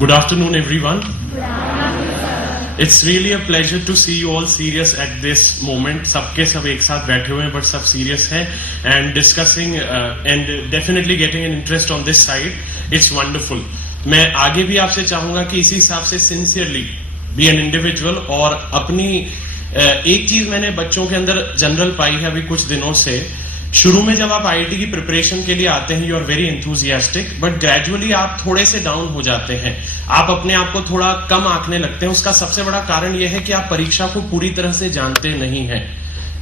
Good afternoon, everyone. It's really a pleasure to see you all serious at this moment. सबके सब एक साथ बैठे हुए हैं, but सब serious हैं and discussing and definitely getting an interest on this side. It's wonderful. मैं आगे भी आपसे चाहूंगा कि इसी हिसाब से sincerely be an individual और अपनी एक चीज मैंने बच्चों के अंदर जनरल पाई है अभी कुछ दिनों से. शुरू में जब आप आईआईटी की प्रिपरेशन के लिए आते हैं, you are very enthusiastic, but gradually आप थोड़े से डाउन हो जाते हैं. आप अपने आप को थोड़ा कम आंकने लगते हैं. उसका सबसे बड़ा कारण यह है कि आप परीक्षा को पूरी तरह से जानते नहीं हैं.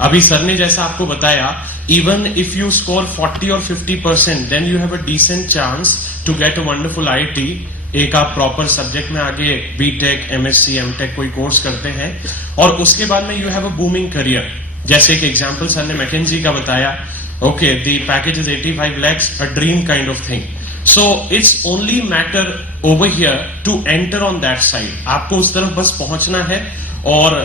अभी सर ने जैसा आपको बताया, इवन इफ यू स्कोर 40 और 50%, then you have a decent chance to get a wonderful IIT. एक आप प्रॉपर सब्जेक्ट में आगे बीटेक, एमएससी, एमटेक कोई कोर्स करते हैं और उसके बाद में you have a booming career. जैसे एक एग्जांपल सर ने मैकेंजी का बताया. Okay, the package is 85 lakhs, a dream kind of thing. So it's only matter over here to enter on that side. आपको उस तरफ बस पहुंचना है और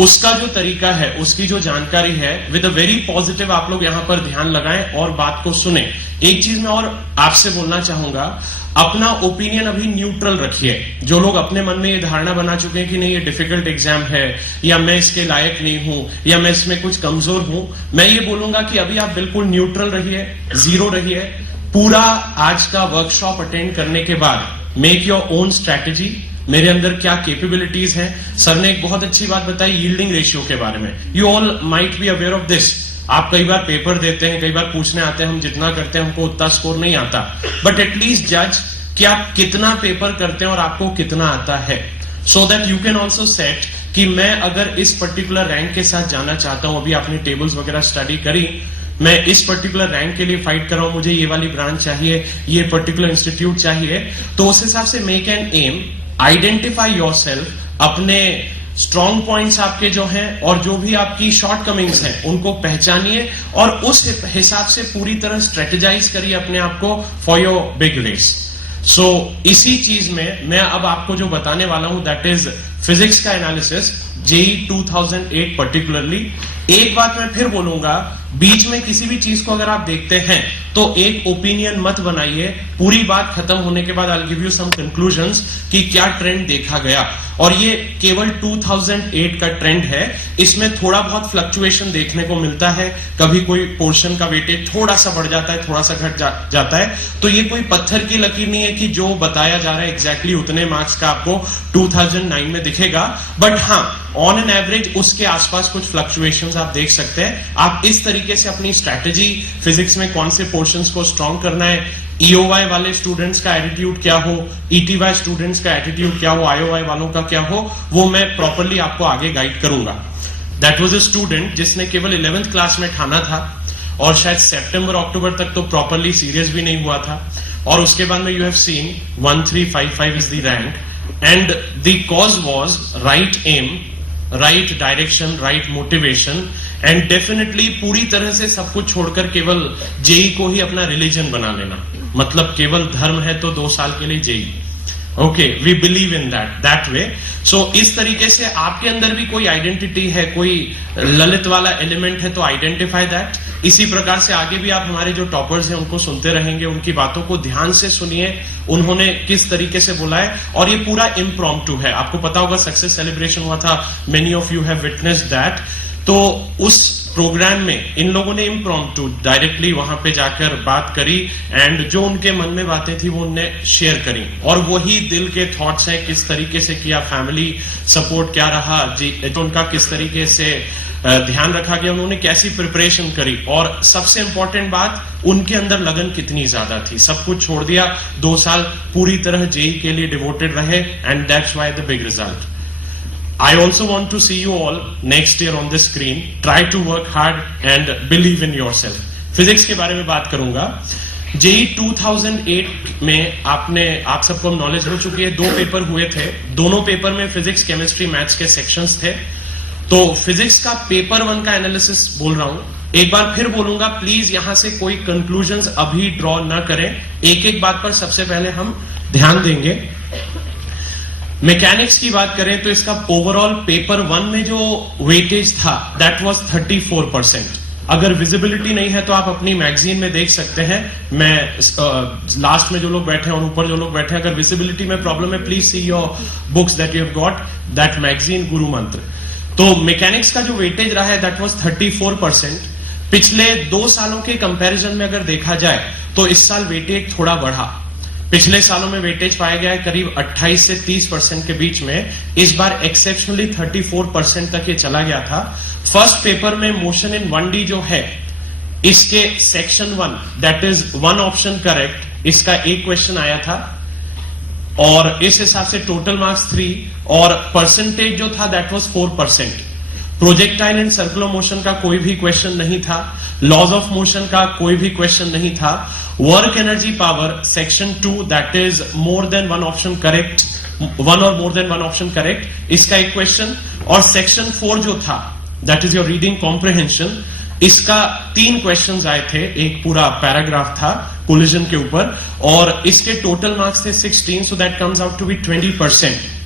उसका जो तरीका है, उसकी जो जानकारी है, with a very positive आप लोग यहाँ पर ध्यान लगाएं और बात को सुने. एक चीज मैं और आपसे बोलना चाहूंगा, अपना ओपिनियन अभी न्यूट्रल रखिए. जो लोग अपने मन में ये धारणा बना चुके हैं कि नहीं ये डिफिकल्ट एग्जाम है या मैं इसके लायक नहीं हूं या मैं इसमें कुछ कमजोर हूं, मैं ये बोलूंगा कि अभी आप बिल्कुल न्यूट्रल रहिए, जीरो रहिए. पूरा आज का वर्कशॉप अटेंड करने के बाद मेक योर ओन स्ट्रैटेजी. मेरे अंदर क्या कैपेबिलिटीज हैं. सर ने एक बहुत अच्छी बात बताई यील्डिंग रेशियो के बारे में. You all might be aware of this. आप कई बार पेपर देते हैं, कई बार पूछने आते हैं, हम जितना करते हैं हमको उतना स्कोर नहीं आता, बट एटलीस्ट जज कि आप कितना पेपर करते हैं और आपको कितना आता है, so that you can also set कि मैं अगर इस पर्टिकुलर रैंक के साथ जाना चाहता हूं, अभी आपने टेबल्स वगैरह स्टडी करी, मैं इस पर्टिकुलर रैंक के लिए फाइट कर रहा हूं, मुझे ये वाली ब्रांच चाहिए, ये पर्टिकुलर इंस्टीट्यूट चाहिए, तो उस हिसाब से make an aim, identify yourself, अपने स्ट्रॉन्ग पॉइंट्स आपके जो हैं और जो भी आपकी शॉर्ट कमिंग्स हैं उनको पहचानिए और उस हिसाब से पूरी तरह स्ट्रेटेजाइज करिए अपने आप को फॉर योर बिग रेस. सो इसी चीज में मैं अब आपको जो बताने वाला हूं दैट इज फिजिक्स का एनालिसिस, जेई 2008 पर्टिकुलरली. एक बात मैं फिर बोलूंगा, बीच में किसी भी चीज को अगर आप देखते हैं तो एक ओपिनियन मत बनाइए. पूरी बात खत्म होने के बाद I will give you some conclusions कि क्या ट्रेंड देखा गया. और ये केवल 2008 का ट्रेंड है. इसमें थोड़ा बहुत फ्लक्चुएशन देखने को मिलता है. कभी कोई पोर्शन का वेटेज थोड़ा सा बढ़ जाता है, थोड़ा सा घट जाता है. तो ये कोई पत्थर की लकीर नहीं है कि जो बताया जा रहा है एग्जैक्टली उतने मार्क्स का आपको 2009 में दिखेगा. बट हाँ, ऑन एन एवरेज उसके आसपास कुछ फ्लक्चुएशंस आप देख सकते हैं. आप इस तरीके से अपनी स्ट्रैटेजी, फिजिक्स में कौन से पोर्शंस को स्ट्रॉन्ग करना है, ईओवाई वाले स्टूडेंट्स का एटीट्यूड क्या हो, ईटीवाई स्टूडेंट्स का एटीट्यूड क्या हो, आईओवाई वालों का क्या हो, वो मैं प्रॉपर्ली आपको आगे गाइड करूंगा. दैट वाज अ स्टूडेंट जिसने केवल 11th क्लास में ठाना था और शायद सितंबर अक्टूबर तक तो प्रॉपर्ली सीरियस भी नहीं हुआ था. और उसके बाद में you have seen 1355 is the rank and the cause was right aim, right direction, right motivation and definitely पूरी तरह से सब कुछ छोड़कर केवल जेई को ही अपना रिलीजन बना लेना. मतलब केवल धर्म है तो 2 साल के लिए JEE. Okay, we believe in that way. So इस तरीके से आपके अंदर भी कोई आइडेंटिटी है, कोई ललित वाला एलिमेंट है तो आइडेंटिफाई दैट. इसी प्रकार से आगे भी आप हमारे जो टॉपर्स हैं उनको सुनते रहेंगे, उनकी बातों को ध्यान से सुनिए, उन्होंने किस तरीके से बोला है. और ये पूरा इम्प्रॉम्प्टू है. आपको पता होगा सक्सेस सेलिब्रेशन हुआ था, many of you have witnessed that. तो उस प्रोग्राम में इन लोगों ने इम्प्रॉम्प्टू डायरेक्टली वहां पे जाकर बात करी एंड जो उनके मन में बातें थी वो उनने शेयर करी. और वही दिल के थॉट्स हैं, किस तरीके से किया, फैमिली सपोर्ट क्या रहा जी, तो उनका किस तरीके से ध्यान रखा गया, उन्होंने कैसी प्रिपरेशन करी और सबसे इंपॉर्टेंट बात, उनके अंदर लगन कितनी ज्यादा थी. सब कुछ छोड़ दिया, 2 साल पूरी तरह जेई के लिए डिवोटेड रहे and that's why the big result. I also want to see you all next year on the screen. Try to work hard and believe in yourself. Physics के बारे में बात करूंगा. जेई 2008 में आप सबको नॉलेज हो चुकी है. 2 पेपर हुए थे. दोनों पेपर में फिजिक्स, केमिस्ट्री, मैथ्स के सेक्शंस थे. तो फिजिक्स का पेपर 1 का एनालिसिस बोल रहा हूं. एक बार फिर बोलूंगा, प्लीज यहां से कोई कंक्लूजन्स अभी ड्रॉ न करें. एक एक बात पर सबसे पहले हम ध्यान देंगे. मैकेनिक्स की बात करें तो इसका ओवरऑल पेपर 1 में जो वेटेज था दैट वाज 34%. अगर विजिबिलिटी नहीं है तो आप अपनी मैगजीन में देख सकते हैं। मैं लास्ट में जो लोग बैठे हैं और ऊपर जो लोग बैठे हैं, अगर विजिबिलिटी में प्रॉब्लम है, please see your books that you have got, that magazine गुरु मंत्र। तो मैकेनिक्स का जो वेटेज रहा है दैट वाज 34%। पिछले 2 सालों के कंपैरिजन में अगर देखा जाए तो इस साल वेटेज थोड़ा बढ़ा। पिछले सालों में वेटेज पाया गया है करीब 28 से 30% के बीच में, इस बार एक्सेप्शनली 34% तक ये चला गया था। फर्स्ट पेपर में मोशन इन 1D जो है, इसके section 1 that is 1 option correct, इसका एक क्वेश्चन आया था और इस हिसाब से टोटल मार्क्स 3 और परसेंटेज जो था that was 4%। Projectile and circular motion का कोई भी क्वेश्चन नहीं था, लॉज ऑफ मोशन का कोई भी क्वेश्चन नहीं था। Work energy power section 2 that is more than 1 option correct, 1 और मोर देन 1 ऑप्शन करेक्ट, इसका एक क्वेश्चन। और सेक्शन 4 जो था that is your reading comprehension, इसका 3 क्वेश्चंस आए थे, एक पूरा पैराग्राफ था कोलिजन के ऊपर और इसके टोटल मार्क्स थे 16, so that comes out to be 20%।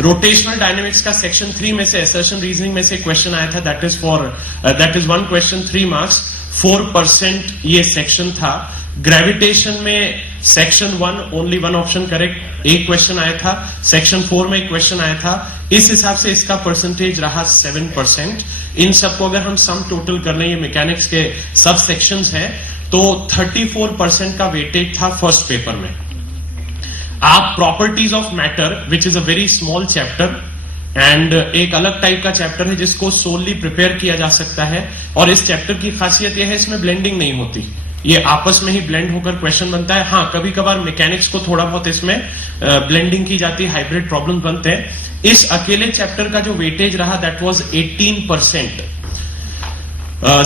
Rotational dynamics का सेक्शन 3 में से असर्शन रीजनिंग में से क्वेश्चन आया था, दैट इज 1 क्वेश्चन 3 मार्क्स, 4% ये सेक्शन था। ग्रेविटेशन में सेक्शन 1 ओनली 1 ऑप्शन करेक्ट, एक क्वेश्चन आया था। सेक्शन 4 में एक क्वेश्चन आया था, इस हिसाब से इसका परसेंटेज रहा 7%। इन सबको अगर हम सम टोटल कर लें, ये मैकेनिक्स के सब सेक्शंस हैं, तो 34% का वेटेज था फर्स्ट पेपर में। आप properties of matter which is a very small chapter and एक अलग टाइप का चैप्टर है जिसको सोलली प्रिपेयर किया जा सकता है, और इस चैप्टर की खासियत यह है इसमें ब्लेंडिंग नहीं होती, ये आपस में ही ब्लेंड होकर क्वेश्चन बनता है। हाँ, कभी कभार मैकेनिक्स को थोड़ा बहुत इसमें ब्लेंडिंग की जाती है, हाइब्रिड प्रॉब्लम बनते हैं। इस अकेले चैप्टर का जो वेटेज रहा दैट वाज 18%।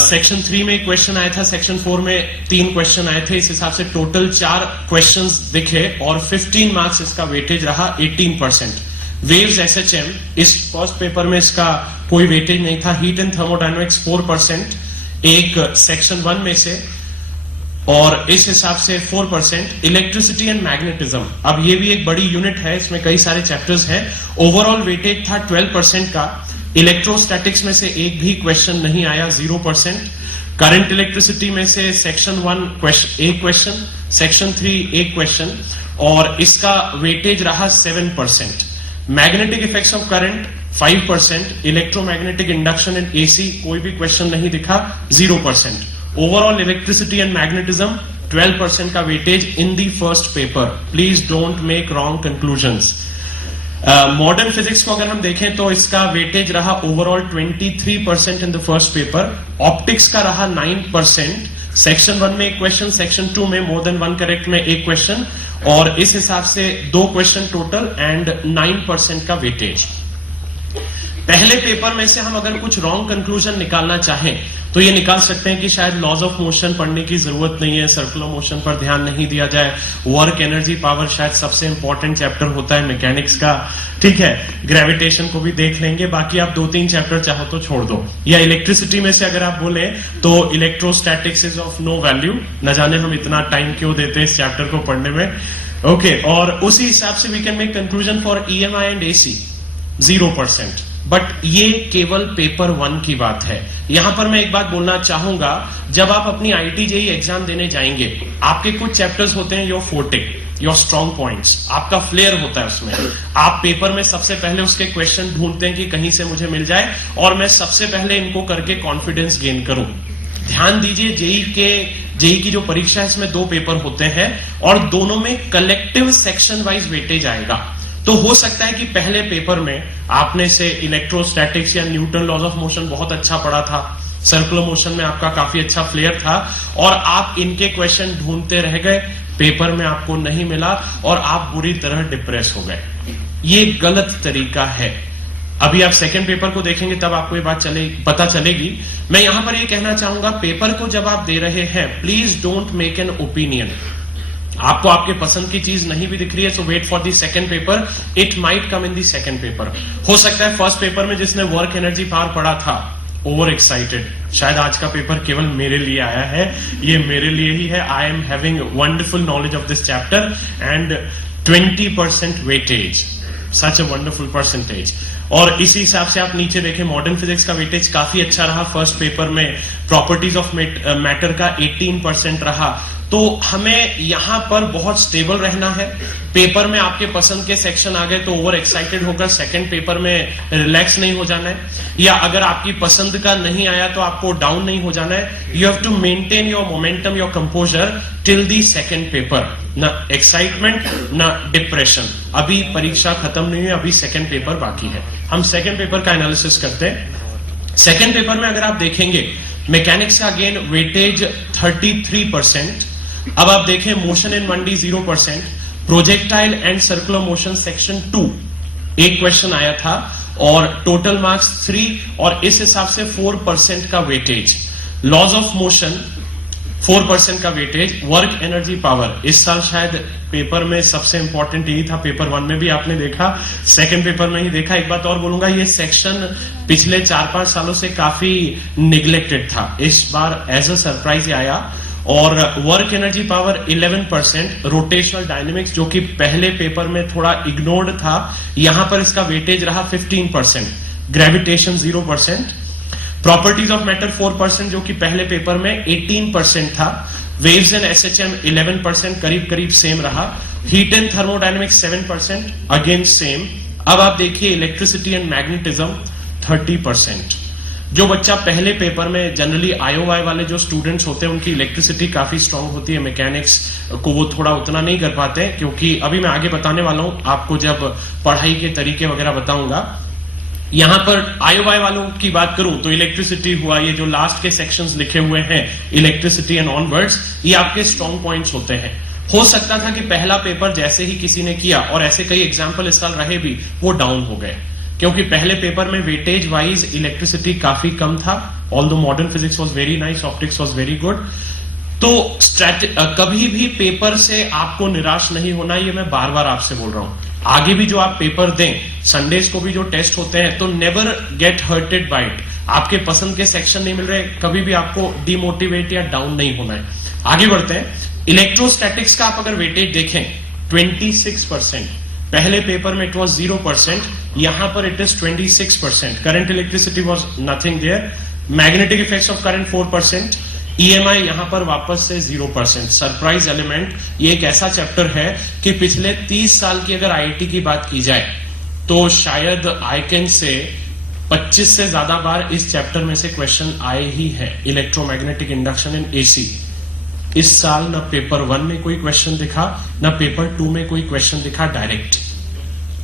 सेक्शन 3 में क्वेश्चन आया था, सेक्शन 4 में 3 क्वेश्चन आए थे, इस हिसाब से टोटल 4 क्वेश्चंस दिखे और 15 मार्क्स इसका वेटेज रहा 18%। वेव्स एसएचएम, इस फर्स्ट पेपर में इसका कोई वेटेज नहीं था। हीट एंड थर्मोडायनामिक्स 4%, एक सेक्शन 1 में से, और इस हिसाब से 4%। इलेक्ट्रिसिटी एंड मैग्नेटिज्म, अब ये भी एक बड़ी यूनिट है, इसमें कई सारे चैप्टर्स हैं। ओवरऑल वेटेज था 12% का। इलेक्ट्रोस्टैटिक्स में से एक भी क्वेश्चन नहीं आया, 0%। करंट इलेक्ट्रिसिटी में से सेक्शन 1 एक क्वेश्चन, सेक्शन 3 एक क्वेश्चन, और इसका वेटेज रहा 7%। Magnetic effects of current 5%। Electromagnetic induction and AC कोई भी क्वेश्चन नहीं दिखा, 0%। ओवरऑल इलेक्ट्रिसिटी एंड मैग्नेटिज्म 12% का weightage in the first paper. Please don't make wrong conclusions. Modern physics को अगर हम देखें तो इसका वेटेज रहा overall 23% in the first paper. Optics का रहा 9%। सेक्शन 1 में एक क्वेश्चन, सेक्शन 2 में मोर देन 1 करेक्ट में एक क्वेश्चन, और इस हिसाब से 2 क्वेश्चन टोटल एंड 9% का वेटेज। पहले पेपर में से हम अगर कुछ रॉन्ग कंक्लूजन निकालना चाहें तो ये निकाल सकते हैं कि शायद लॉज ऑफ मोशन पढ़ने की जरूरत नहीं है, सर्कुलर मोशन पर ध्यान नहीं दिया जाए, वर्क एनर्जी पावर शायद सबसे इंपॉर्टेंट चैप्टर होता है मैकेनिक्स का, ठीक है, ग्रेविटेशन को भी देख लेंगे, बाकी आप 2-3 चैप्टर चाहो तो छोड़ दो। या इलेक्ट्रिसिटी में से अगर आप बोले तो electrostatics is of no value, न जाने हम इतना टाइम क्यों देते हैं इस चैप्टर को पढ़ने में, ओके। और उसी हिसाब से we can make conclusion for EMI and AC 0%। But ये केवल पेपर 1 की बात है। यहां पर मैं एक बात बोलना चाहूंगा, जब आप अपनी IIT JEE एग्जाम देने जाएंगे, आपके कुछ चैप्टर्स होते हैं your forte, your strong points, आपका फ्लेयर होता है उसमें। आप पेपर में सबसे पहले उसके क्वेश्चन ढूंढते हैं कि कहीं से मुझे मिल जाए और मैं सबसे पहले इनको करके कॉन्फिडेंस गेन करूं। ध्यान दीजिए, जेई की जो परीक्षा है इसमें 2 पेपर होते हैं और दोनों में कलेक्टिव सेक्शन वाइज वेटेज आएगा। तो हो सकता है कि पहले पेपर में आपने से इलेक्ट्रोस्टैटिक्स या न्यूटन लॉज ऑफ मोशन बहुत अच्छा पढ़ा था, सर्कुलर मोशन में आपका काफी अच्छा फ्लेयर था और आप इनके क्वेश्चन ढूंढते रह गए, पेपर में आपको नहीं मिला और आप बुरी तरह डिप्रेस हो गए। ये गलत तरीका है। अभी आप सेकंड पेपर को देखेंगे तब आपको ये बात पता चलेगी। मैं यहां पर ये कहना चाहूंगा, पेपर को जब आप दे रहे हैं please don't make an opinion. आपको आपके पसंद की चीज नहीं भी दिख रही है, so wait for the second paper, it might come in the second paper. हो सकता है फर्स्ट पेपर में जिसने वर्क एनर्जी पावर पढ़ा था ओवर एक्साइटेड, शायद आज का पेपर केवल मेरे लिए आया है, ये मेरे लिए ही है। I am having wonderful knowledge of this chapter and 20% weightage. Such a wonderful percentage. और इसी हिसाब से आप नीचे देखें, मॉडर्न फिजिक्स का वेटेज काफी अच्छा रहा फर्स्ट पेपर में, प्रॉपर्टीज ऑफ मैटर का 18% रहा। तो हमें यहां पर बहुत स्टेबल रहना है। पेपर में आपके पसंद के सेक्शन आ गए तो ओवर एक्साइटेड होकर सेकंड पेपर में रिलैक्स नहीं हो जाना है, या अगर आपकी पसंद का नहीं आया तो आपको डाउन नहीं हो जाना है। You have to maintain your momentum, your composure till the second paper. ना एक्साइटमेंट ना डिप्रेशन। अभी परीक्षा खत्म नहीं हुई, अभी सेकंड पेपर बाकी है। हम सेकंड पेपर का एनालिसिस करते हैं। सेकंड पेपर में अगर आप देखेंगे मैकेनिक्स का अगेन वेटेज 33%। अब आप देखें motion in 1D 0%, projectile and circular motion section 2 एक क्वेश्चन आया था और टोटल मार्क्स 3 और इस हिसाब से 4% का वेटेज। लॉज ऑफ मोशन 4% का वेटेज। वर्क एनर्जी पावर इस साल शायद पेपर में सबसे इंपॉर्टेंट यही था। पेपर 1 में भी आपने देखा, सेकंड पेपर में ही देखा। एक बात और बोलूंगा, ये सेक्शन पिछले 4-5 सालों से काफी निग्लेक्टेड था, इस बार एज अ सरप्राइज आया। और work energy power 11%, rotational dynamics जो कि पहले पेपर में थोड़ा इग्नोर्ड था, यहां पर इसका वेटेज रहा 15%, ग्रेविटेशन 0%, प्रॉपर्टीज ऑफ मैटर 4% जो कि पहले पेपर में 18% था, वेव्स एंड एसएचएम 11%, करीब करीब सेम रहा, heat and thermodynamics 7%, again same. अब आप देखिए इलेक्ट्रिसिटी एंड मैग्नेटिज्म 30%। जो बच्चा पहले पेपर में जनरली आईओवाई वाले जो स्टूडेंट्स होते हैं उनकी इलेक्ट्रिसिटी काफी स्ट्रांग होती है, मैकेनिक्स को वो थोड़ा उतना नहीं कर पाते, क्योंकि अभी मैं आगे बताने वाला हूं आपको, जब पढ़ाई के तरीके वगैरह बताऊंगा। यहां पर आईओवाई वालों की बात करूं तो इलेक्ट्रिसिटी हुआ, ये जो लास्ट के सेक्शंस लिखे हुए हैं इलेक्ट्रिसिटी एंड ऑनवर्ड्स, ये आपके स्ट्रांग पॉइंट्स होते हैं। हो सकता था कि पहला पेपर जैसे ही किसी ने किया, और ऐसे कई एग्जाम्पल इस साल रहे भी, वो डाउन हो गए, क्योंकि पहले पेपर में वेटेज वाइज इलेक्ट्रिसिटी काफी कम था। Although modern physics was very nice, optics was very good. तो कभी भी पेपर से आपको निराश नहीं होना, ये मैं बार बार आपसे बोल रहा हूं। आगे भी जो आप पेपर दें, संडेज को भी जो टेस्ट होते हैं, तो never get hurted by it. आपके पसंद के सेक्शन नहीं मिल रहे, कभी भी आपको डिमोटिवेट या डाउन नहीं होना है। आगे बढ़ते हैं। इलेक्ट्रोस्टैटिक्स का आप अगर वेटेज देखें 26%, पहले पेपर में इट वाज 0%, यहां पर it is 26%। Current electricity was nothing there. Magnetic effects of current 4%, EMI यहां पर वापस से 0%। सरप्राइज एलिमेंट, ये एक ऐसा चैप्टर है कि पिछले 30 साल की अगर आईआईटी की बात की जाए तो शायद आईकेन से 25 से ज्यादा बार इस चैप्टर में से क्वेश्चन आए ही है। इलेक्ट्रोमैग्नेटिक इंडक्शन इन एसी, इस साल न पेपर 1 में कोई क्वेश्चन दिखा, न पेपर 2 में कोई क्वेश्चन दिखा डायरेक्ट।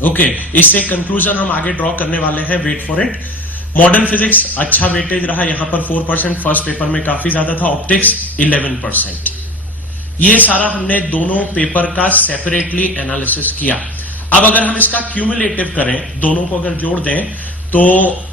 ओके, इससे कंक्लूजन हम आगे ड्रॉ करने वाले हैं, wait for it. Modern physics अच्छा वेटेज रहा, यहां पर 4%, फर्स्ट पेपर में काफी ज्यादा था। ऑप्टिक्स 11%। ये सारा हमने दोनों पेपर का सेपरेटली एनालिसिस किया। अब अगर हम इसका क्यूमुलेटिव करें, दोनों को अगर जोड़ दें, तो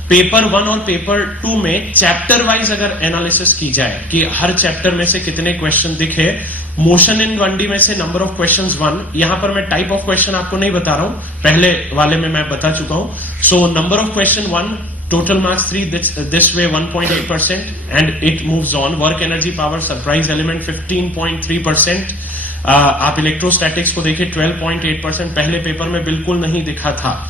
पेपर 1 और पेपर 2 में चैप्टर वाइज अगर एनालिसिस की जाए कि हर चैप्टर में से कितने क्वेश्चन दिखे, मोशन इन 1D में से नंबर ऑफ क्वेश्चंस 1, यहां पर मैं टाइप ऑफ क्वेश्चन आपको नहीं बता रहा हूं, पहले वाले में मैं बता चुका हूं। So number of question 1, total marks 3, this way 1.8%, and it moves on. Work energy power surprise element 15.3%. आप इलेक्ट्रोस्टैटिक्स को देखिए 12.8%, पहले पेपर में बिल्कुल नहीं दिखा था।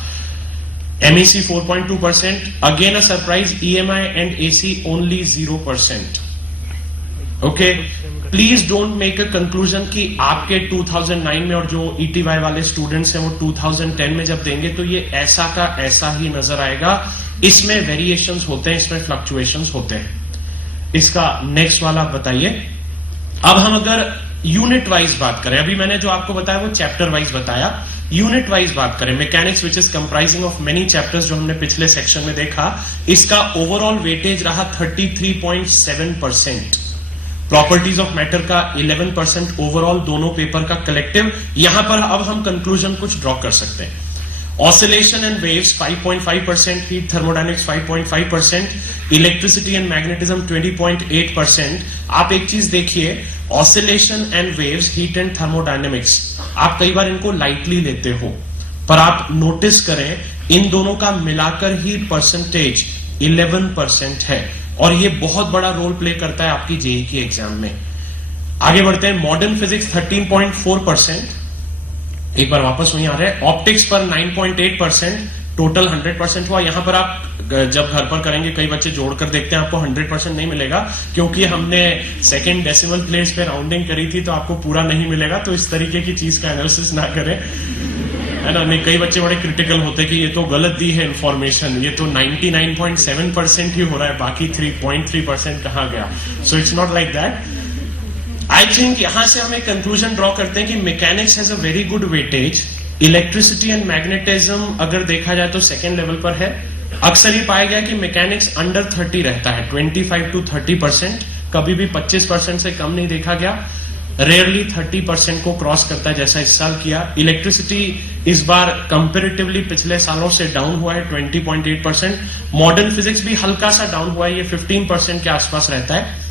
MEC 4.2%, again a surprise, EMI and AC only 0%. Okay, please don't make a conclusion कि आपके 2009 में और जो ETY वाले स्टूडेंट्स हैं वो 2010 में जब देंगे तो ये ऐसा का ऐसा ही नजर आएगा। इसमें वेरिएशंस होते हैं, इसमें फ्लक्चुएशंस होते हैं। इसका नेक्स्ट वाला बताइए। अब हम अगर यूनिट वाइज बात करें, अभी मैंने जो आपको बताया वो चैप्टर वाइज बताया, यूनिट वाइज बात करें, mechanics which is comprising of many chapters, जो हमने पिछले सेक्शन में देखा, इसका ओवरऑल वेटेज रहा 33.7%। प्रॉपर्टीज ऑफ मैटर का 11%, ओवरऑल दोनों पेपर का कलेक्टिव। यहां पर अब हम कंक्लूजन कुछ ड्रॉ कर सकते हैं। Oscillation and waves 5.5%, heat thermodynamics 5.5%, electricity and magnetism 20.8%। आप एक चीज देखिए, oscillation and waves, heat and thermodynamics, आप कई बार इनको लाइटली लेते हो, पर आप नोटिस करें इन दोनों का मिलाकर ही परसेंटेज 11% है, और ये बहुत बड़ा रोल प्ले करता है आपकी जेईई की एग्जाम में। आगे बढ़ते हैं। मॉडर्न फिजिक्स 13.4%, एक बार वापस वहीं आ रहे हैं, ऑप्टिक्स पर 9.8%, टोटल 100% हुआ। यहां पर आप जब घर पर करेंगे, कई बच्चे जोड़कर देखते हैं, आपको 100% नहीं मिलेगा, क्योंकि हमने सेकंड डेसिमल प्लेस पे राउंडिंग करी थी, तो आपको पूरा नहीं मिलेगा। तो इस तरीके की चीज का एनालिसिस ना करें, है ना। नहीं, कई बच्चे बड़े क्रिटिकल होते हैं कि ये तो गलत दी है इंफॉर्मेशन, ये तो 99.7% ही हो रहा है, बाकी 3.3% कहां गया। So it's not like that. I think यहां से हम एक कंक्लूजन ड्रॉ करते हैं कि mechanics has a very good weightage. Electricity and magnetism अगर देखा जाए तो सेकेंड लेवल पर है। अक्सर ये पाया गया कि मैकेनिक्स अंडर 30 रहता है, 25 to 30%, कभी भी 25% से कम नहीं देखा गया। रेयरली 30% को क्रॉस करता है, जैसा इस साल किया। इलेक्ट्रिसिटी इस बार कंपेरेटिवली पिछले सालों से डाउन हुआ है 20.8%। मॉडर्न फिजिक्स भी हल्का सा डाउन हुआ है, ये 15% के आसपास रहता है।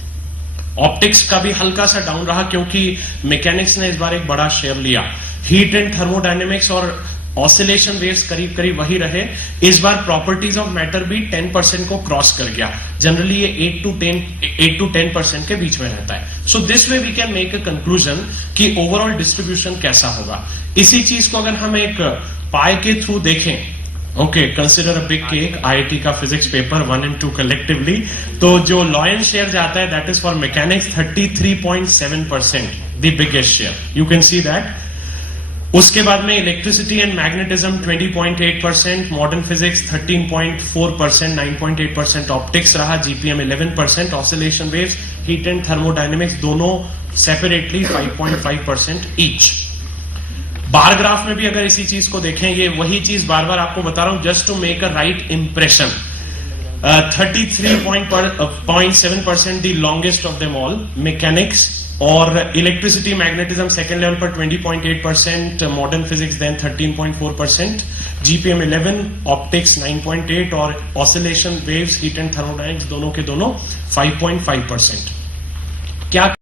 ऑप्टिक्स का भी हल्का सा डाउन रहा, क्योंकि मैकेनिक्स ने इस बार एक बड़ा शेयर लिया। हीट एंड थर्मोडायनेमिक्स और ऑसिलेशन वेव्स करीब करीब वही रहे। इस बार प्रॉपर्टीज ऑफ मैटर भी 10% को क्रॉस कर गया। जनरली ये 8 to 10% के बीच में रहता है। So this way we can make a conclusion कि ओवरऑल डिस्ट्रीब्यूशन कैसा होगा। इसी चीज को अगर हम एक पाई के थ्रू देखें, okay, consider a big cake, IIT का फिजिक्स पेपर 1 and 2 कलेक्टिवली, तो जो लॉयन शेयर जाता है that is for mechanics 33.7%, the biggest share, you can see that. उसके बाद में electricity and magnetism 20.8%, modern physics 13.4%, 9.8% optics रहा, GPM 11%, oscillation waves, heat and thermodynamics दोनों सेपरेटली 5.5% ईच। बार ग्राफ में भी अगर इसी चीज को देखें, ये वही चीज बार बार आपको बता रहा हूं just to make a right impression. 33.7% the longest of them all, mechanics, और इलेक्ट्रिसिटी मैग्नेटिज्म सेकेंड लेवल पर 20.8%, modern physics then 13.4%, GPM 11, optics 9.8 और oscillation waves, heat and thermodynamics दोनों के दोनों 5.5%। क्या